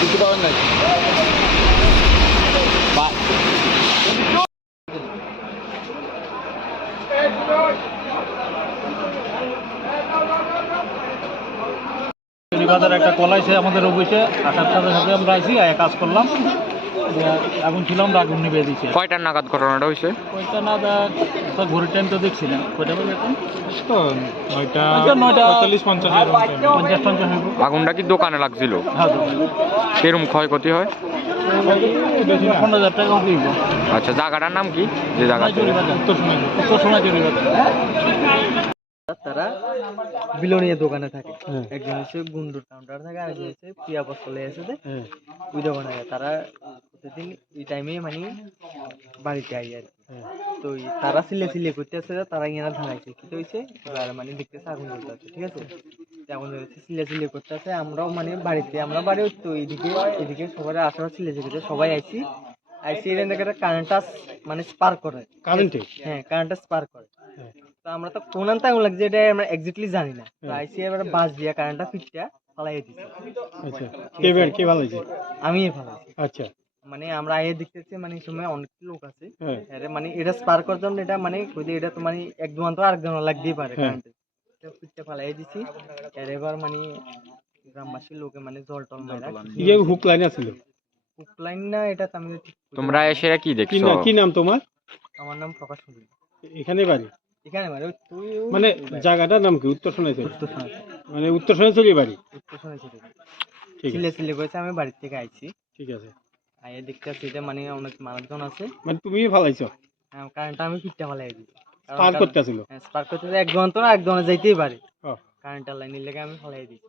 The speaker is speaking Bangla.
কিছু পাবেন নাই বাজার একটা কল আছে আমাদের অফিসে, আসার সাথে সাথে আমরা আইসি কাজ করলাম, আগুন ছিলাম, আগুন নিভে দিয়েছে। কয়টার নাগাদ ঘটনাটা হয়েছে? কয়টা নাগাদ ঘড়ির টাইম তো দেখছি না, কয়টা বাজে এখন? তো 9টা 50 আগুনটা কি দোকানে লাগছিল? হ্যাঁ। কিরকম ক্ষয়ক্ষতি হয়? 15,000 টাকা দিব। আচ্ছা, জায়গাটার নাম কি? যে জায়গা উত্তর সোনাঝুরি বাজার। তারা বিলনীয় দোকানে থাকে, একজন হচ্ছে গুন্ডুর কাউন্টার থাকে, আর একজন হচ্ছে পিয়া বস্তলে আছে ওই দোকানে। তারা প্রতিদিন এই টাইমে মানে বাড়িতে আই আর তো তারা সিলে করতে আসছে, তারা ইয়ারা ধারাইছে কি হয়েছে মানে দেখতেছে আগুন জ্বলতে আছে, ঠিক আছে। আগুন জ্বলছে, সিলে করতে আছে, আমরাও মানে বাড়িতে আমরা বাড়ি তো এদিকে সবাই আশেপাশে সিলে করতে সবাই আইসি এখান থেকে কারেন্টটা মানে স্পার্ক করে, হ্যাঁ কারেন্টটা স্পার্ক করে। তো আমরা তো কোন আনতে আগুন লাগছে এটা আমরা এক্স্যাক্টলি জানি না, তো আইসি এবারে বাস দিয়া কারেন্টটা ফিটটা ফালাই দিছে। আচ্ছা, কে ফালাইছে? আমি ফালাইছি। আচ্ছা, মানে আমরা আইয়ে দেখতেছি মানে সময় অনেক লোক আছে, মানে এটা স্পার্ক করতে এটা মানে এটা তো মানে এক দুমান তো আরেক জন লাগতেই পারে কারেন্টে, তো ফিটটা ফালাই দিছি। এবার মানে গ্রামবাসীর লোকে মানে জল টল মারা হুক লাইন আছিল, হুক লাইন না এটা তো আমি তোমরা এসে কি দেখছো? কি নাম তোমার? আমার নাম প্রকাশ মজুমদার। এখানে বাড়ি? এখানে বাড়ি। মানে জায়গাটার নাম কি? উত্তর সোনাইছড়ি। মানে উত্তর সোনাইছড়ি বাড়ি? উত্তর সোনাইছড়ি। ঠিক আছে, সিলে কইছে আমি বাড়ি থেকে আইছি। ঠিক আছে, আইয়ে দেখতে এটা মানে অনেক মানুষজন আছে। মানে তুমি ফালাইছো? হ্যাঁ, কারেন্টটা আমি ফিটটা ফালাই দিছি। স্পার্ক করতে আছিল? হ্যাঁ, স্পার্ক করতে এক ঘন্টা না এক ঘন্টা যাইতেই পারে। কারেন্টের লাইনের লেগে আমি ফালাই দিছি।